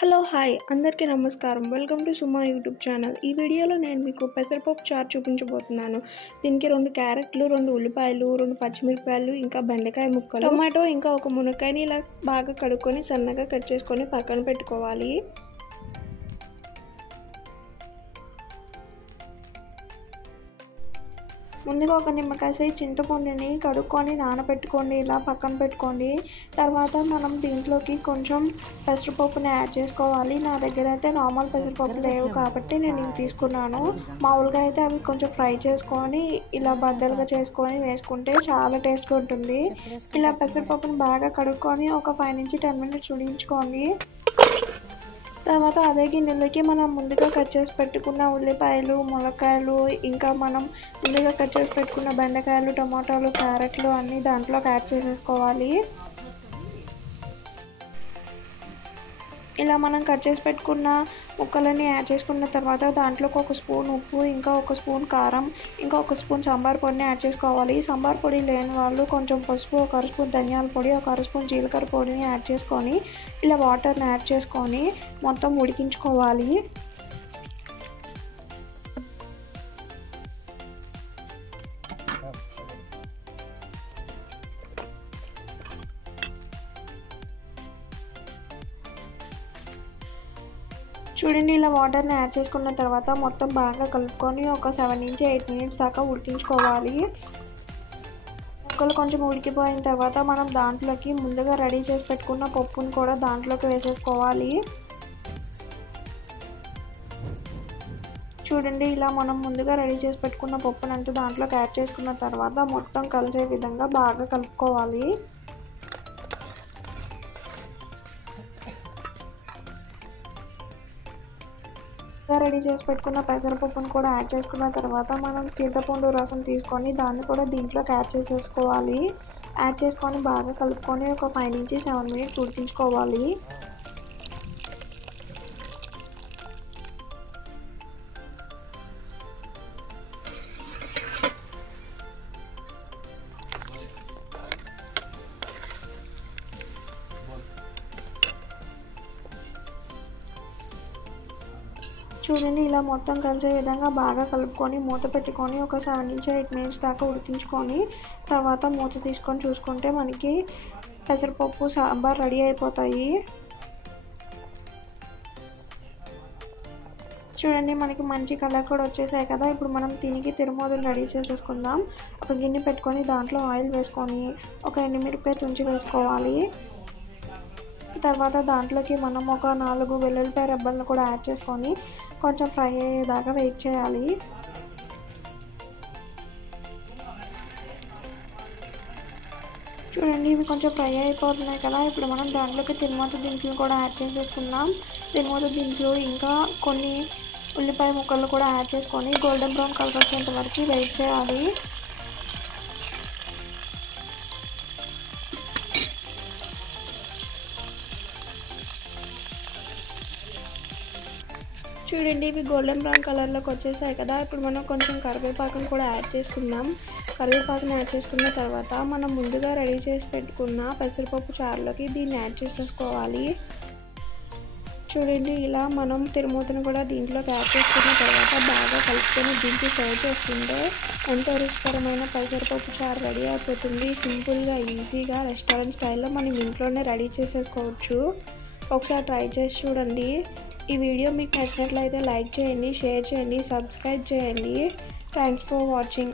Hello hi అందరికీ నమస్కారం. Welcome to Suma YouTube channel. ఈ వీడియోలో నేను మీకు పెసరపప్పు చారు చూపించబోతున్నాను. దీనికి 2 క్యారెట్లు, 2 ఉల్లిపాయలు, 2 పచ్చిమిరపకాయలు, ఇంకా బెండకాయ ముక్కలు, టొమాటో, ఇంకా ఒక మునక్కాయని ఇలా బాగా కడుక్కొని సన్నగా కట్ చేసుకొని పక్కన పెట్టుకోవాలి. ముందుగా ఒక నిమ్మకాయ సైజ్ చింతపండుని కడుక్కొని నానబెట్టుకోండి, ఇలా పక్కన పెట్టుకోండి. తర్వాత మనం దీంట్లోకి కొంచెం పెసరపప్పుని యాడ్ చేసుకోవాలి. నా దగ్గర అయితే నార్మల్ పెసరపప్పు లేవు కాబట్టి నేను ఇవి తీసుకున్నాను. మామూలుగా అయితే అవి కొంచెం ఫ్రై చేసుకొని ఇలా బద్దలుగా చేసుకొని వేసుకుంటే చాలా టేస్ట్గా ఉంటుంది. ఇలా పెసరపప్పుని బాగా కడుక్కొని ఒక 5 నుంచి 10 మినిట్స్ ఉడికించుకోండి. తర్వాత అదే గిన్నెలోకి మనం ముందుగా కట్ చేసి పెట్టుకున్న ఉల్లిపాయలు, మునక్కాయలు, ఇంకా మనం ముందుగా కట్ చేసి పెట్టుకున్న బెండకాయలు, టమాటాలు, క్యారెట్లు అన్నీ దాంట్లోకి యాడ్ చేసేసుకోవాలి. ఇలా మనం కట్ చేసి పెట్టుకున్న ముక్కలని యాడ్ చేసుకున్న తర్వాత దాంట్లోకి 1 స్పూన్ ఉప్పు, ఇంకా 1 స్పూన్ కారం, ఇంకా 1 స్పూన్ సాంబార్ పొడిని యాడ్ చేసుకోవాలి. సాంబార్ పొడి లేని వాళ్ళు కొంచెం పసుపు, 1 అర స్పూన్ ధనియాల పొడి, 1 అర స్పూన్ జీలకర్ర పొడిని యాడ్ చేసుకొని ఇలా వాటర్ని యాడ్ చేసుకొని మొత్తం ఉడికించుకోవాలి. చూడండి, ఇలా వాటర్ని యాడ్ చేసుకున్న తర్వాత మొత్తం బాగా కలుపుకొని ఒక 7 నుంచి 8 మినిట్స్ దాకా ఉడికించుకోవాలి. ముక్కలు కొంచెం ఉడికిపోయిన తర్వాత మనం దాంట్లోకి ముందుగా రెడీ చేసి పెట్టుకున్న పప్పును కూడా దాంట్లోకి వేసేసుకోవాలి. చూడండి, ఇలా మనం ముందుగా రెడీ చేసి పెట్టుకున్న పప్పునంతా దాంట్లోకి యాడ్ చేసుకున్న తర్వాత మొత్తం కలిసే విధంగా బాగా కలుపుకోవాలి. రెడీ చేసి పెట్టుకున్న పెసరపప్పును కూడా యాడ్ చేసుకున్న తర్వాత మనం చింతపండు రసం తీసుకొని దాన్ని కూడా దీంట్లోకి యాడ్ చేసేసుకోవాలి. యాడ్ చేసుకొని బాగా కలుపుకొని ఒక 5 నుంచి 7 మినిట్స్ ఉడికించుకోవాలి. చూడండి, ఇలా మొత్తం కలిసే విధంగా బాగా కలుపుకొని మూత పెట్టుకొని ఒక 7 నుంచి 8 మినిట్స్ దాకా ఉడికించుకొని తర్వాత మూత తీసుకొని చూసుకుంటే మనకి పెసరపప్పు సాంబార్ రెడీ అయిపోతాయి. చూడండి, మనకి మంచి కలర్ కూడా వచ్చేసాయి కదా. ఇప్పుడు మనం దీనికి తిరుమూతలు రెడీ చేసేసుకుందాం. ఒక గిన్నె పెట్టుకొని దాంట్లో ఆయిల్ వేసుకొని ఒక ఎండుమిరపకాయ తుంచి వేసుకోవాలి. తర్వాత దాంట్లోకి మనం ఒక 4 వెల్లుల్లిపాయ రెబ్బలను కూడా యాడ్ చేసుకొని కొంచెం ఫ్రై అయ్యేదాకా వెయిట్ చేయాలి. చూడండి, ఇవి కొంచెం ఫ్రై అయిపోతున్నాయి కదా. ఇప్పుడు మనం దాంట్లోకి తిరుమూత దినుసులు కూడా యాడ్ చేసేసుకుందాం. తిరుమూత దినుసులు ఇంకా కొన్ని ఉల్లిపాయ ముక్కలు కూడా యాడ్ చేసుకొని గోల్డెన్ బ్రౌన్ కలర్ వచ్చేంత వరకు వెయిట్ చేయాలి. చూడండి, ఇవి గోల్డెన్ బ్రౌన్ కలర్లోకి వచ్చేసాయి కదా. ఇప్పుడు మనం కొంచెం కరివేపాకును కూడా యాడ్ చేసుకుందాం. కరివేపాకుని యాడ్ చేసుకున్న తర్వాత మనం ముందుగా రెడీ చేసి పెట్టుకున్న పెసరపప్పు చారులోకి దీన్ని యాడ్ చేసేసుకోవాలి. చూడండి, ఇలా మనం తిరుమూతను కూడా దీంట్లోకి యాడ్ చేసుకున్న తర్వాత బాగా కలుపుకొని దించి సర్వ్ చేసుకుంటే ఎంతో రుచికరమైన పెసరపప్పు చారు రెడీ అయిపోతుంది. సింపుల్గా, ఈజీగా రెస్టారెంట్ స్టైల్లో మనం ఇంట్లోనే రెడీ చేసేసుకోవచ్చు. ఒకసారి ట్రై చేసి చూడండి. ఈ వీడియో మీకు నచ్చినట్లయితే లైక్ చేయండి, షేర్ చేయండి, సబ్స్క్రైబ్ చేయండి. Thanks for watching.